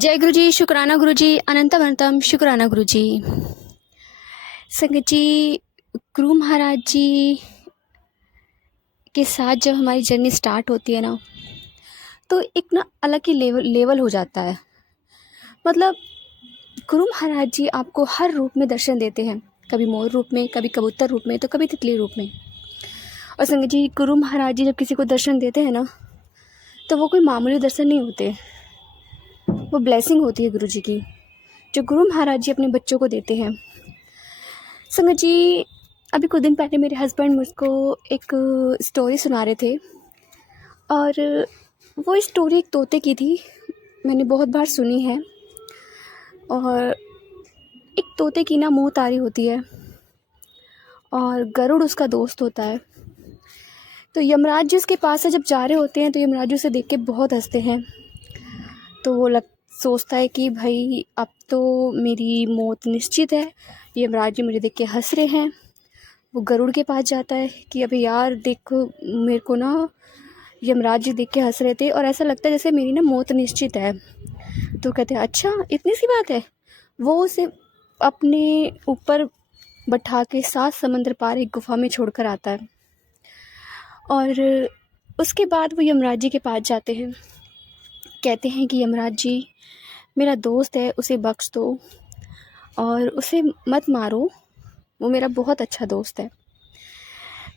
जय गुरु जी, शुक्राना गुरु जी, अनंतम अनंतम शुक्राना गुरु जी। संगत जी, गुरु महाराज जी के साथ जब हमारी जर्नी स्टार्ट होती है ना, तो एक ना अलग ही लेवल हो जाता है। मतलब गुरु महाराज जी आपको हर रूप में दर्शन देते हैं, कभी मोर रूप में, कभी कबूतर रूप में, तो कभी तितली रूप में। और संगत जी, गुरु महाराज जी जब किसी को दर्शन देते हैं ना, तो वो कोई मामूली दर्शन नहीं होते, वो ब्लेसिंग होती है गुरु जी की, जो गुरु महाराज जी अपने बच्चों को देते हैं। संगत जी, अभी कुछ दिन पहले मेरे हस्बैंड मुझको एक स्टोरी सुना रहे थे, और वो स्टोरी एक तोते की थी। मैंने बहुत बार सुनी है। और एक तोते की ना मोह तारी होती है, और गरुड़ उसका दोस्त होता है। तो यमराज जी उसके पास से जब जा रहे होते हैं, तो यमराज जी उसे देख के बहुत हंसते हैं। तो वो सोचता है कि भाई अब तो मेरी मौत निश्चित है, यमराज जी मुझे देख के हंस रहे हैं। वो गरुड़ के पास जाता है कि अभी यार देखो, मेरे को ना यमराज जी देख के हंस रहे थे और ऐसा लगता है जैसे मेरी ना मौत निश्चित है। तो कहते हैं अच्छा इतनी सी बात है। वो उसे अपने ऊपर बैठा के 7 समंदर पार एक गुफा में छोड़कर आता है। और उसके बाद वो यमराज जी के पास जाते हैं, कहते हैं कि यमराज जी मेरा दोस्त है, उसे बख्श दो और उसे मत मारो, वो मेरा बहुत अच्छा दोस्त है।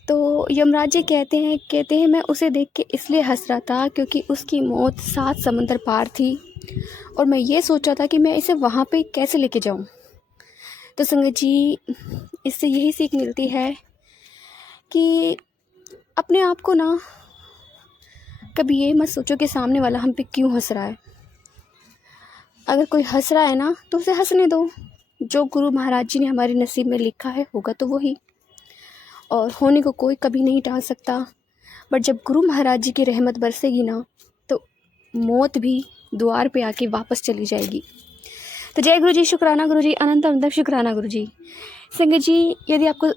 तो यमराज जी कहते हैं मैं उसे देख के इसलिए हंस रहा था क्योंकि उसकी मौत 7 समंदर पार थी, और मैं ये सोचा था कि मैं इसे वहाँ पे कैसे लेके जाऊँ। तो संगत जी, इससे यही सीख मिलती है कि अपने आप को ना कभी ये मत सोचो कि सामने वाला हम पे क्यों हंस रहा है। अगर कोई हंस रहा है ना, तो उसे हंसने दो। जो गुरु महाराज जी ने हमारे नसीब में लिखा है होगा तो वही, और होने को कोई कभी नहीं टाल सकता। बट जब गुरु महाराज जी की रहमत बरसेगी ना, तो मौत भी द्वार पे आके वापस चली जाएगी। तो जय गुरु जी, शुक्राना गुरु जी, अनंत अनंत शुक्राना गुरु जी। संगत जी, यदि आपको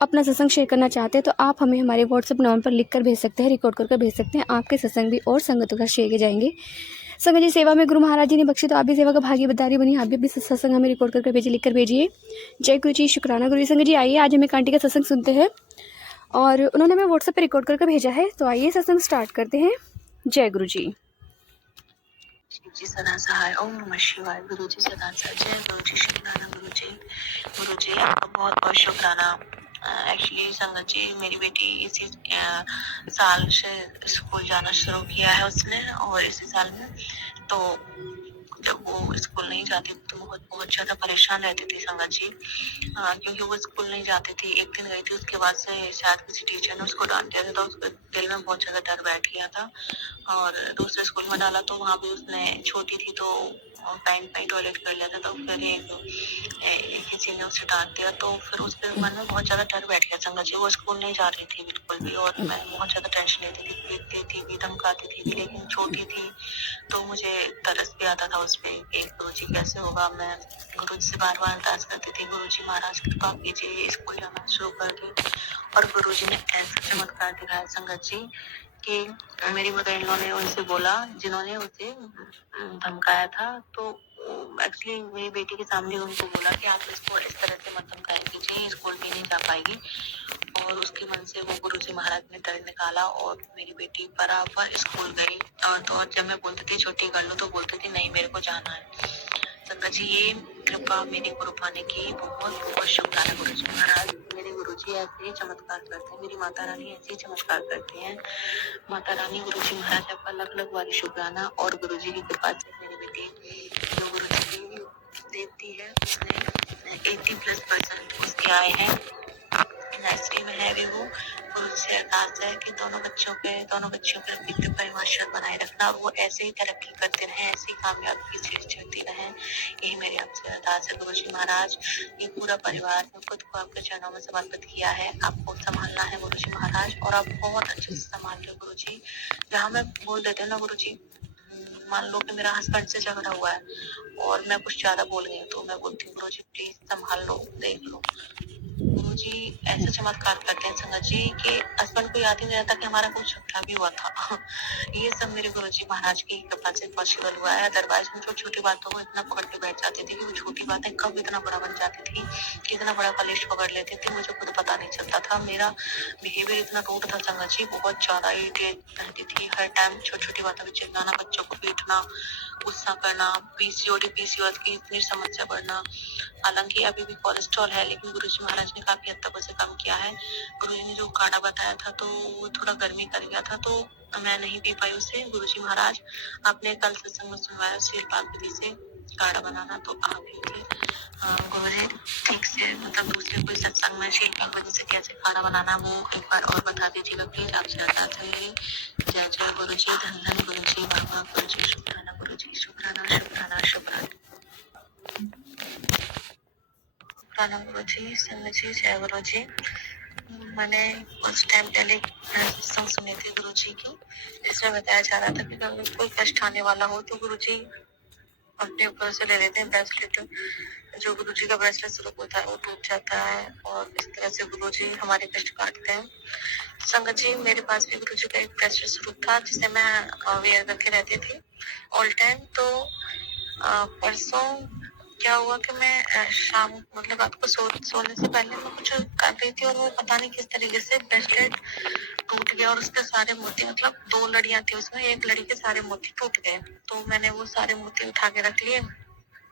अपना सत्संग शेयर करना चाहते हैं तो आप हमें हमारे व्हाट्सएप नंबर पर लिख कर भेज सकते हैं, रिकॉर्ड कर भेज सकते हैं। आपके सत्संग भी और संगतों का शेयर किए जाएंगे। संगत जी, सेवा में गुरु महाराज जी ने बख्शी, तो आप भी सेवा का भागीदारी बनी। आप भी सत्संग हमें रिकॉर्ड करके भेजिए, लिख कर भेजिए। जय गुरु जी, शुक्राना गुरु जी। संगत जी, आइए आज हम एक आंटी का सत्संग सुनते हैं, और उन्होंने हमें व्हाट्सएप पर रिकॉर्ड करके भेजा है। तो आइए सत्संग स्टार्ट करते हैं। जय गुरु जी। शिव जी सदा सहाय। ओम नमः शिवाय। गुरु जी सदा सहाय। जय गुरु जी, शुक्राना गुरु जी। गुरु जी आपका बहुत बहुत शुक्राना। एक्चुअली संगत जी, मेरी बेटी इसी साल से स्कूल जाना शुरू किया है उसने, और इसी साल में तो जब वो स्कूल नहीं जाती तो बहुत ज्यादा परेशान रहती थी संगत जी, क्योंकि वो स्कूल नहीं जाती थी। एक दिन गई थी, उसके बाद से शायद किसी टीचर ने उसको डांट दिया था, तो उसके दिल में बहुत ज्यादा डर बैठ गया था। और दूसरे स्कूल में डाला तो वहाँ भी उसने, छोटी थी तो टाइम पे टॉयलेट कर लिया था, तो फिर किसी ने उसे डांट दिया, तो फिर उसके मन में बहुत ज्यादा डर बैठ गया संगत जी। वो स्कूल नहीं जा रही थी बिल्कुल भी, और मैं बहुत ज्यादा टेंशन लेती थी, पीटती थी भी, धमकाती थी भी, लेकिन छोटी थी तो मुझे तरस भी आता था उस पर कि गुरु जी कैसे होगा। मैं गुरु जी से बार बार अरदास करती थी, गुरु जी महाराज कृपा कीजिए, स्कूल जाना शुरू कर दे। और गुरु जी ने ऐसा चमत्कार दिखाया संगत जी कि मेरी मदर इन लॉ ने उनसे बोला, जिन्होंने उसे धमकाया था, तो एक्चुअली मेरी बेटी के सामने उनको बोला कि आप इसको इस तरह से मत धमकाया कीजिए, स्कूल भी नहीं जा पाएगी। और उसके मन से वो गुरु जी महाराज ने डर निकाला, और मेरी बेटी बराबर स्कूल गई। तो जब मैं बोलती थी छुट्टी कर लो, तो बोलती थी नहीं मेरे को जाना है। संगत जी, ये कृपा मेरी गुरु पाने की बहुत बहुत शुक्राना गुरु जी महाराज। मेरे गुरु जी ऐसे ही चमत्कार करते हैं, मेरी माता रानी ऐसे ही चमत्कार करती हैं। माता रानी, गुरु जी महाराज आपका लख लख बारी शुक्राना। और गुरु जी की कृपा से मेरी बेटी जो गुरु जी की देती है, उसने 80+ % उसके आए हैं, नर्सरी में है भी वो। गुरु से अरदास है कि दोनों बच्चों के विद्या परिभाषा बनाए रखना, और वो ऐसे ही तरक्की करते रहे, ऐसे ही कामयाबी की सीढ़ी चढ़ती रहे। यही मेरी आपसे अरदास है गुरु जी महाराज। ये पूरा परिवार मैं खुद को आपके चरणों में समर्पित किया है। आपको संभालना है गुरु जी महाराज, और आप बहुत अच्छे से संभाल रहे हो गुरु जी। जहाँ मैं बोल देते हैं ना गुरु जी, मान लो कि मेरा हस्बैंड से झगड़ा हुआ है और मैं कुछ ज्यादा बोल गई, तो मैं बोलती हूँ गुरु जी प्लीज संभाल लो, देख लो। गुरु जी ऐसा चमत्कार करते हैं संगत जी कि हस्बैंड को याद ही नहीं रहता कि हमारा कुछ झगड़ा भी हुआ था। ये सब मेरे गुरु जी महाराज की कृपा से पॉसिबल हुआ है। अदरवाइज हम छोटी छोटी बातों को इतना पकड़ के बैठ जाती थी कि वो छोटी बातें कब इतना बड़ा बन जाती थी, इतना बड़ा कलेश पकड़ लेती थी, मुझे खुद पता नहीं चलता था। मेरा बिहेवियर इतना रूड था संगत जी, बहुत ज्यादा इरिटेट रहती थी हर टाइम, छोटी छोटी बातों पर चिल्लाना, बच्चों को पीटना, गुस्सा करना, पीसीओएस की इतनी समस्या बढ़ना। हालांकि अभी भी कोलेस्ट्रॉल है, लेकिन गुरुजी महाराज ने काफी हद तक उसे कम किया है। गुरुजी ने जो काढ़ा बताया था तो वो थोड़ा गर्मी कर गया था, तो मैं नहीं पी पाई उसे। गुरुजी महाराज आपने कल सत्संग में सुनवाया शीलपाल विधि से काढ़ा बनाना, तो आप भी थे गुरुजी ठीक से, मतलब दूसरे कोई सत्संग में शीलपाल विधि से कैसे काढ़ा बनाना वो एक बार और बता दीजिएगा प्लीज। आपसे अरदास है मेरी। जय जय गुरुजी, धन धन गुरुजी, बाबा गुरुजी, शुक्राना गुरुजी, शुक्राना शुक्राना शुक्राना गुरुजी, संगत जी, जय गुरुजी। मैंने कुछ टाइम पहले सत्संग सुनी थी गुरुजी की, जिसमें बताया जा रहा था कि अगर कोई कष्ट आने वाला हो तो गुरुजी अपने ऊपर से ले लेते हैं ब्रेसलेट। जो गुरुजी का ब्रेसलेट स्वरूप होता है वो टूट जाता है, और इस तरह से गुरुजी हमारे कष्ट काटते हैं। संगत जी, मेरे पास भी गुरुजी का एक ब्रेसलेट स्वरूप था जिसे मैं वेयर करके रहती थी ऑल टाइम। तो परसों क्या हुआ कि मैं शाम, मतलब रात को सोने से पहले मैं कुछ कर रही थी, और वो पता नहीं किस तरीके से ब्रेसलेट टूट गया, और उसके सारे मोती, मतलब 2 लड़ियां थी उसमें, एक लड़ी के सारे मोती टूट गए। तो मैंने वो सारे मोती उठा के रख लिए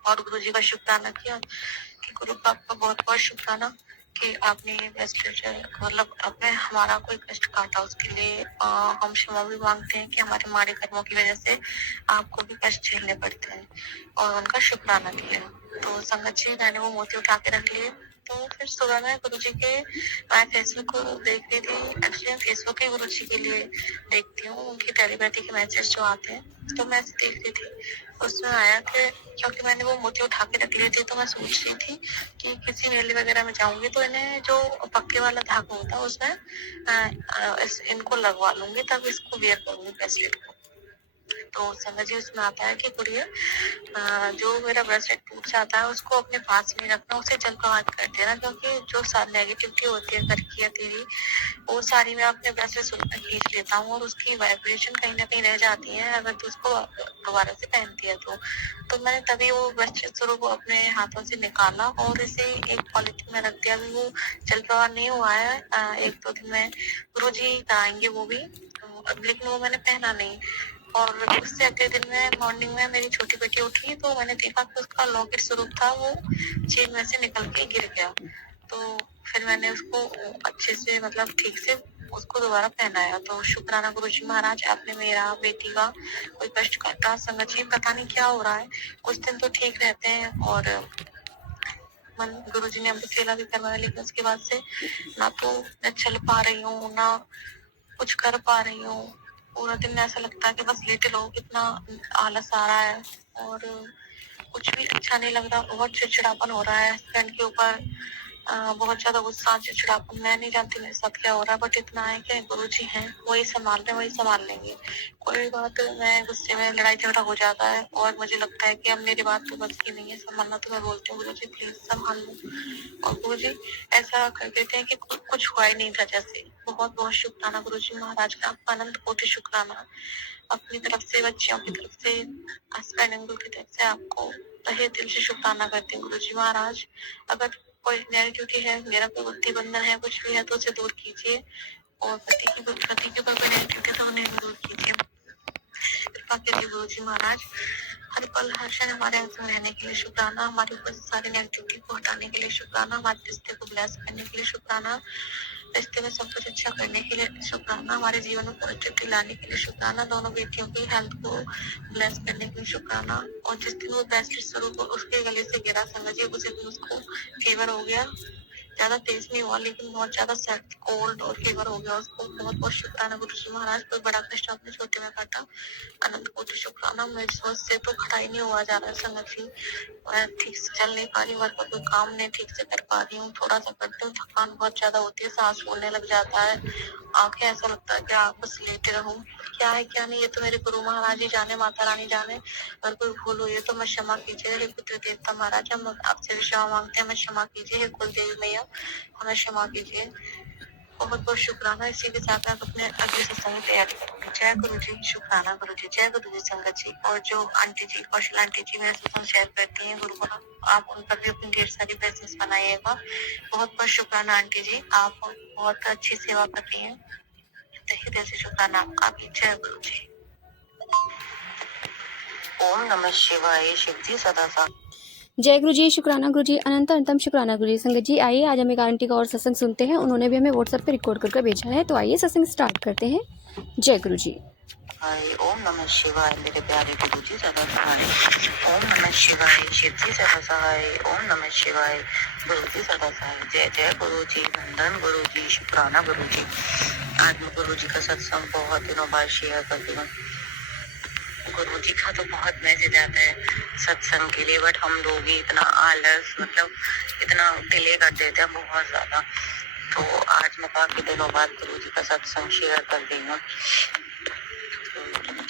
और गुरुजी का शुक्राना किया कि गुरु आपका बहुत बहुत शुक्राना कि आपने ये ब्रेसलेट, मतलब आपने हमारा कोई कष्ट काटा, उसके लिए हम क्षमा भी मांगते हैं कि हमारे माड़े कर्मों की वजह से आपको भी कष्ट झेलने पड़ते हैं, और उनका शुक्राना किया। तो संगत जी, मैंने वो मोती उठा के रख लिए। तो फिर सुबह में गुरुजी के, मैं फेसबुक को देख रही थी, एक्चुअली फेसबुक ही गुरुजी के लिए देखती हूँ, उनकी टेलीपैथी के मैसेज जो आते हैं, तो मैं देख रही थी। उसमें आया कि क्योंकि मैंने वो मोती उठा के रख लिए थे, तो मैं सोच रही थी कि किसी मेले वगैरह में जाऊंगी तो इन्हें जो पक्के वाला धागा होता है उसमें इनको लगवा लूंगी, तब इसको वेयर करूंगी ब्रेसलेट को। तो संगत जी, उसमें आता है कि गुड़िया, जो मेरा ब्रेसलेट टूट जाता है उसको अपने पास में रखना, उसे जल प्रवाहित कर देना, क्योंकि जो नेगेटिविटी होती है घर की या तेरी, वो सारी मैं अपने ब्रेसलेट स्वरूप में खींच लेता हूँ, और उसकी वाइब्रेशन कहीं ना कहीं रह जाती है अगर तू उसको दोबारा से पहनती है तो मैंने तभी वो ब्रेसलेट स्वरूप अपने हाथों से निकाला और इसे एक पॉलिथीन में रख दिया। अभी वो जल प्रवाह नहीं हुआ है, 1-2 दिन में गुरुजी आएंगे वो भी, लेकिन वो मैंने पहना नहीं। और उससे अगले दिन में मॉर्निंग में मेरी छोटी बेटी उठी तो मैंने देखा कि उसका लॉकेट स्वरूप था वो चेन में से निकल के गिर गया। तो फिर मैंने उसको अच्छे से, मतलब ठीक से उसको दोबारा पहनाया। तो शुक्राना गुरुजी महाराज, आपने मेरा बेटी का कोई कष्ट काटा। संगत जी, पता नहीं क्या हो रहा है, कुछ दिन तो ठीक रहते हैं और मन गुरुजी ने अमृत वेला भी करवाया, लेकिन उसके बाद से ना तो मैं चल पा रही हूँ ना कुछ कर पा रही हूँ। पूरा दिन ऐसा लगता है कि बस लेटे रहो, कितना आलस आ रहा है और कुछ भी अच्छा नहीं लग रहा। बहुत चिड़चिड़ापन हो रहा है हस्बैंड के ऊपर, बहुत ज्यादा गुस्सा, चिड़चिड़ापन। मैं नहीं जानती मेरे साथ क्या हो रहा है, बट इतना है कि गुरुजी हैं, वही संभाल रहे, वही संभाल लेंगे। कोई बात मैं गुस्से में लड़ाई झगड़ा हो जाता है और मुझे लगता है कि अब मेरी बात तो बस की नहीं है संभालना, तो मैं बोलती हूँ गुरुजी प्लीज संभाल लो, और गुरुजी ऐसा कर देते हैं कि कुछ हुआ ही नहीं था जैसे। बहुत बहुत शुक्राना गुरुजी महाराज का, आपका अनंत कोटि शुक्राना। अपनी तरफ से, बच्चियों की तरफ से, हस्बैंड एंगल की तरफ से आपको तहे दिल से शुक्राना करते हैं गुरुजी महाराज। अगर कोई नेगेटिविटी है, मेरा कोई बुद्धि बंधन है, कुछ भी है तो उसे दूर कीजिए, और पति के ऊपर कोई नेगेटिविटी है तो उन्हें दूर कीजिए। कृपा करिए गुरुजी महाराज। हर पल हर क्षण हमारे अंग में रहने के लिए शुक्राना, हमारे ऊपर से सारी नेगेटिविटी को हटाने के लिए शुक्राना, हमारे रिश्ते को ब्लेस करने के लिए शुक्राना, रिश्ते में सब कुछ अच्छा करने के लिए शुक्राना, हमारे जीवन में पॉजिटिविटी लाने के लिए शुक्राना, दोनों बेटियों की हेल्थ को ब्लेस करने के लिए शुक्राना। और जिस दिन वो ब्रेसलेट स्वरूप उसके गले से गिरा संगत जी, उसी दिन उसको फीवर हो गया। ज्यादा तेज नहीं हुआ, लेकिन बहुत ज्यादा सर्द, कोल्ड और फीवर हो गया उसको। बहुत बहुत शुक्राना गुरुजी महाराज, कोई बड़ा कष्ट आपने छोटे में काटा। अनंत कोटि शुक्राना। मेरी सोच से तो खड़ा ही नहीं हुआ जा रहा है संगत जी, मैं ठीक से चल नहीं पा रही हूँ, कोई काम नहीं ठीक से कर पा रही हूँ, थोड़ा सा करती हूँ, थकान बहुत ज्यादा होती है, सांस फूलने लग जाता है, आंखें ऐसा लगता है कि आप बस लेटे रहूं। क्या है क्या नहीं, ये तो मेरे गुरु महाराज ही जाने, माता रानी जाने। अगर कोई भूल हुई है तो मैं क्षमा कीजिए। हे पुत्र देवता महाराज, हम आपसे क्षमा मांगते हैं, मैं क्षमा कीजिए। हे कुल देवी मैया, आप हमें क्षमा कीजिए। बहुत बहुत शुक्राना। इसी के साथ आप अपने अगले सत्संग की तैयारी करेंगे। जय गुरु जी, शुक्राना गुरु जी, जय गुरु जी संगत जी। और जो आंटी जी, कौशल आंटी जी मेरे सत्संग शेयर करती हैं गुरु को, आप उन पर भी अपनी ढेर सारी ब्लेसिंग्स बनाइएगा। बहुत बहुत शुक्राना आंटी जी, आप बहुत अच्छी सेवा कर रही हैं। हृदय से शुक्राना आपकी। जय गुरु जी। ओम नमः शिवाय। शिव जी सदा सा। जय गुरु जी, शुक्राना गुरु जी, अनंत अनंतम शुक्राना गुरु जी। संगत जी आइए, आज हम एक आंटी का और सत्संग सुनते हैं। उन्होंने भी हमें व्हाट्सएप पे रिकॉर्ड करके भेजा है, तो आइए सत्संग स्टार्ट करते हैं। जय गुरु जी। ओम नमः शिवाय। मेरे प्यारे गुरु जी सदा सहाय। ओम नमः शिवाय। शिव जी सदा सहाय। ओम नमः शिवाय। गुरु जी सदा सहाय। जय जय गुरु जी, वंदन गुरु जी, शुक्राना गुरु जी। आज मैं गुरु जी का सत्संग बहुत दिनों बाद शेयर करती हूँ। गुरु जी का तो बहुत मैसेज आता है सत्संग के लिए, बट हम लोग ही इतना आलस, मतलब इतना डिले कर देते हैं बहुत ज्यादा। तो आज मैं काफी दिनों बाद गुरु जी का सत्संग शेयर कर रही हूँ।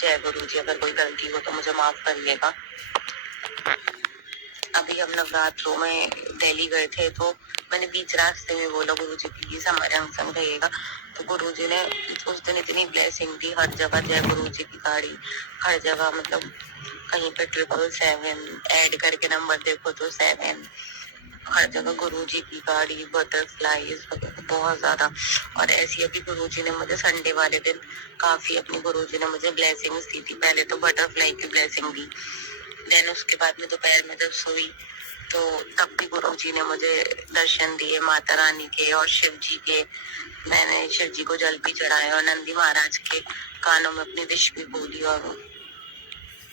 जय गुरु जी। अगर कोई गलती हो तो मुझे माफ करिएगा। अभी हम नवरात्रों में दिल्ली गए थे, तो मैंने बीच रास्ते में बोला गुरु जी प्लीज हमारे हम संग रहिएगा। तो गुरु जी ने उस दिन इतनी ब्लेसिंग दी, हर जगह जय गुरु जी की गाड़ी, हर जगह, मतलब कहीं पे 777 ऐड करके नंबर देखो तो 7, हर जगह गुरु जी की गाड़ी, बटरफ्लाईज वगैरह बहुत ज्यादा। और ऐसी अभी गुरु जी ने मुझे संडे वाले दिन काफी अपनी गुरु जी ने मुझे ब्लेसिंग्स दी थी। पहले तो बटरफ्लाई की ब्लेसिंग दी, देन उसके बाद में दोपहर में जब सोई तो तब भी गुरु जी ने मुझे दर्शन दिए माता रानी के और शिव जी के। मैंने शिव जी को जल भी चढ़ाया और नंदी महाराज के कानों में अपनी विश भी बोली। और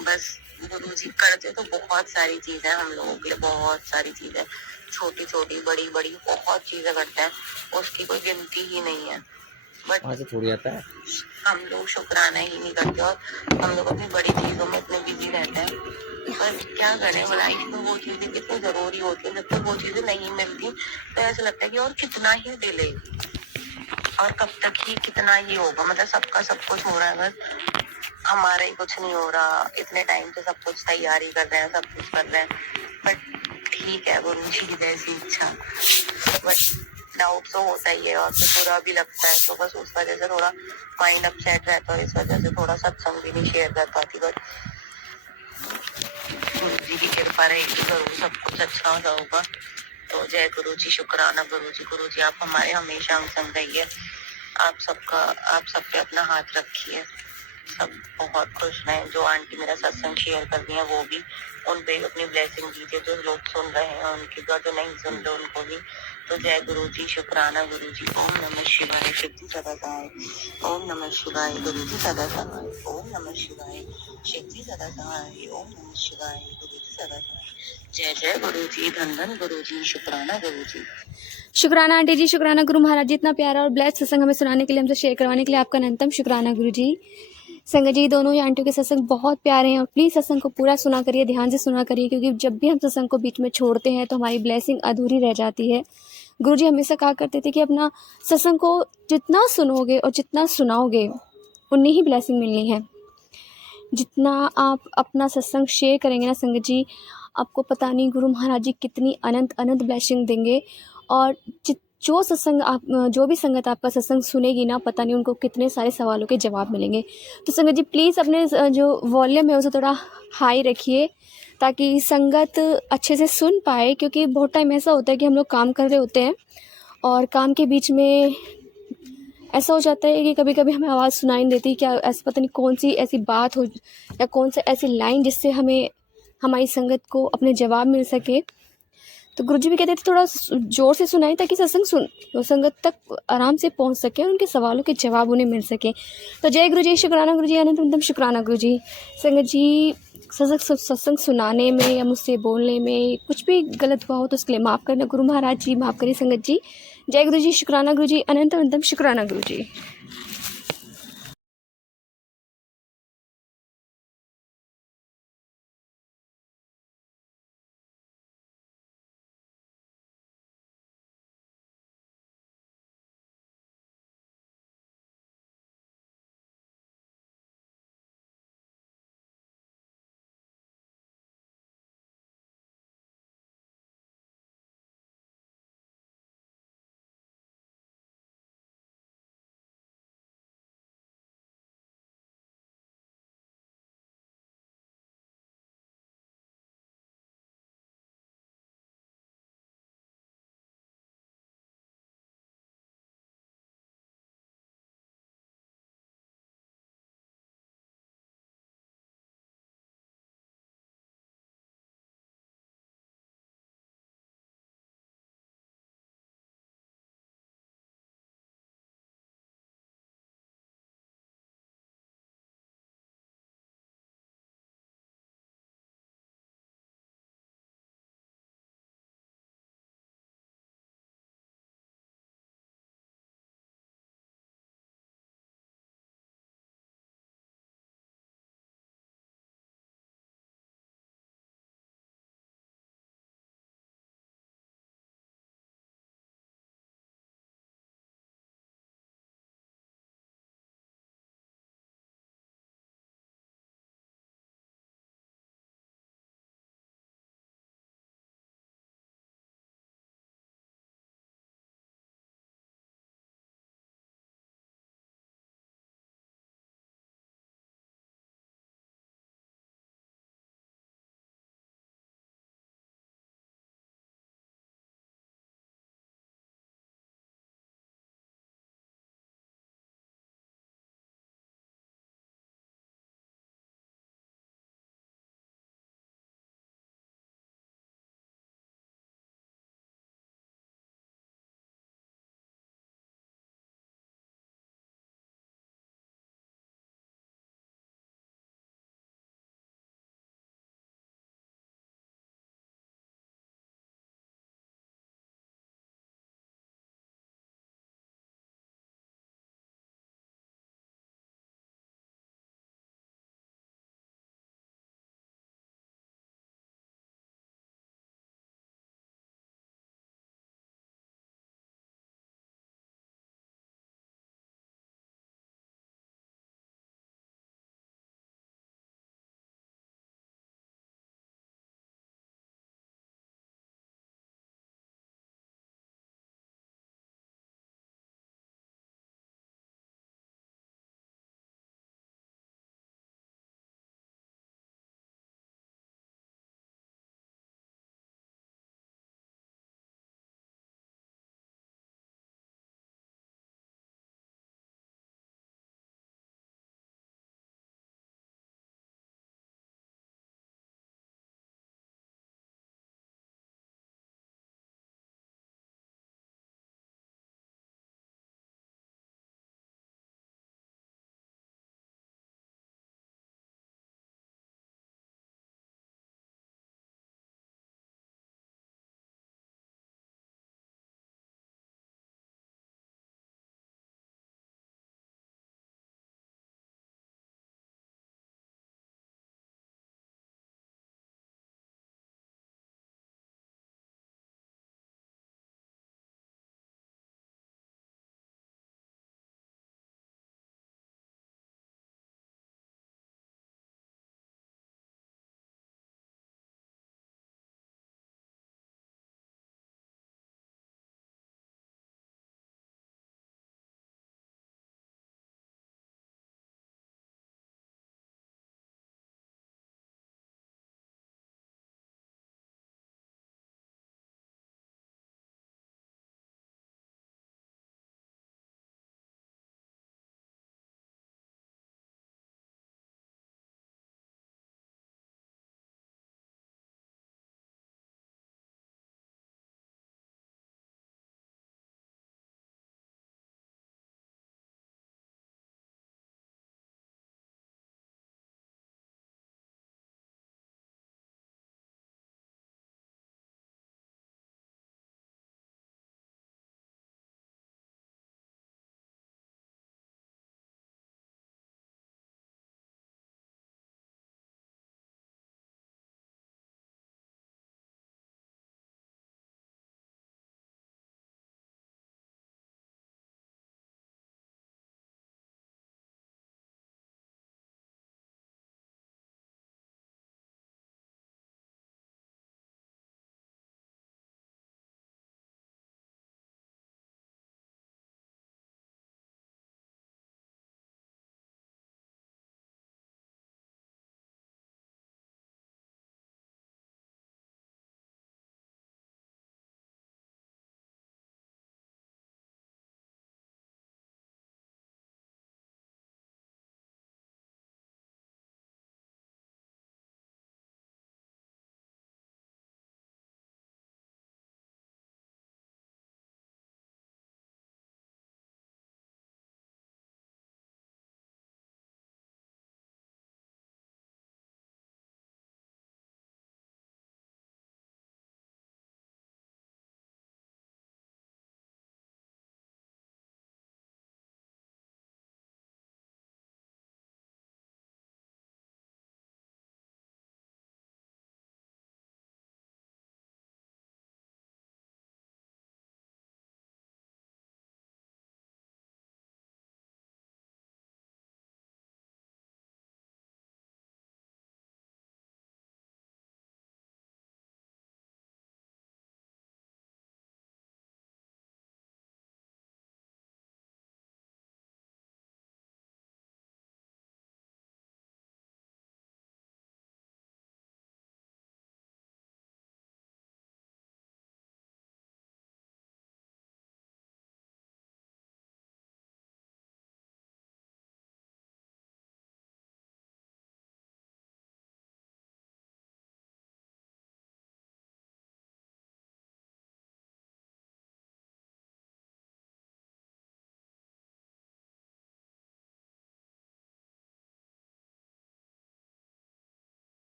बस गुरु जी करते तो बहुत सारी चीजें हम लोगों के लिए, बहुत सारी चीजें, छोटी छोटी बड़ी बड़ी बहुत चीजें करते हैं, उसकी कोई गिनती ही नहीं है। बट थोड़ी आता है, हम लोग शुक्राना ही नहीं करते और हम लोग अपनी बड़ी चीजों में इतने बिजी रहते हैं। पर क्या करें, लाइफ में वो चीजें कितनी जरूरी होती है। जब तक वो चीजें नहीं मिलती तो ऐसा लगता है कि और कितना ही डिले और कब तक ही कितना ही होगा। मतलब सबका सब कुछ हो रहा है, बस हमारा ही कुछ नहीं हो रहा। इतने टाइम से सब कुछ तैयारी कर रहे हैं, सब कुछ कर रहे हैं, बट ठीक है गुरु जी की जैसी इच्छा। बट डाउट तो होता ही है और फिर बुरा भी लगता है, तो बस उस वजह से थोड़ा माइंड अपसेट रहता है। इस वजह से थोड़ा सत्संग भी नहीं शेयर कर पाती। बट गुरु जी की कृपा रहेगी, जरूर सब कुछ अच्छा होगा। तो जय गुरु जी, शुक्राना गुरु जी। गुरु जी आप हमारे हमेशा हम संग रहिए। आप सब पे अपना हाथ रखिए। सब बहुत खुश रहें। जो आंटी मेरा सत्संग शेयर कर रही है वो भी, उन पे अपनी ब्लेसिंग दीजिए। जो लोग सुन रहे हैं उनकी, जो नहीं सुन रहे उनको भी। तो जय गुरु जी, शुक्राना गुरु जी। ओम नमः शिवाय। शिव जी सदा सहाय। ओम नमः शिवाय। गुरु जी सदा सहाय। ओम नमः शिवाय। शिव जी सदा सहाय। ओम नमः शिवाय। गुरु जी सदा सहाय। जय जय गुरु जी, धन धन गुरु जी, शुक्राना गुरु जी। शुक्राना आंटी जी, शुक्राना गुरु महाराज जी, इतना प्यारा और ब्लेस्ड सत्संग हमें सुनाने के लिए, हमसे शेयर करवाने के लिए आपका अनंतम शुक्राना गुरु जी। संगत जी, दोनों ही आंटियों के सत्संग बहुत प्यारे हैं और प्लीज़ सत्संग को पूरा सुना करिए, ध्यान से सुना करिए, क्योंकि जब भी हम सत्संग को बीच में छोड़ते हैं तो हमारी ब्लेसिंग अधूरी रह जाती है। गुरु जी हमेशा कहा करते थे कि अपना सत्संग को जितना सुनोगे और जितना सुनाओगे उतनी ही ब्लेसिंग मिलनी है। जितना आप अपना सत्संग शेयर करेंगे ना संगत जी, आपको पता नहीं गुरु महाराज जी कितनी अनंत अनंत ब्लेसिंग देंगे। और जो भी संगत आपका सत्संग सुनेगी ना, पता नहीं उनको कितने सारे सवालों के जवाब मिलेंगे। तो संगत जी प्लीज़ अपने जो वॉल्यूम है उसे थोड़ा हाई रखिए, ताकि संगत अच्छे से सुन पाए। क्योंकि बहुत टाइम ऐसा होता है कि हम लोग काम कर रहे होते हैं और काम के बीच में ऐसा हो जाता है कि कभी कभी हमें आवाज़ सुनाई नहीं देती। क्या ऐसा पता नहीं कौन सी ऐसी बात हो या कौन सा ऐसी लाइन जिससे हमें हमारी संगत को अपने जवाब मिल सके। तो गुरुजी भी कहते थे थोड़ा जोर से सुनाएं, ताकि सत्संग संगत तक आराम से पहुंच सके और उनके सवालों के जवाब उन्हें मिल सके। तो जय गुरुजी, शुक्राना गुरुजी, अनंत अनंत शुक्राना गुरुजी। संगत जी सत्संग सुनाने में या मुझसे बोलने में कुछ भी गलत हुआ हो तो उसके लिए माफ़ करना गुरु महाराज जी, माफ़ करिए संगत जी। जय गुरुजी, शुक्राना गुरुजी, अनंत अनंत शुक्राना गुरुजी।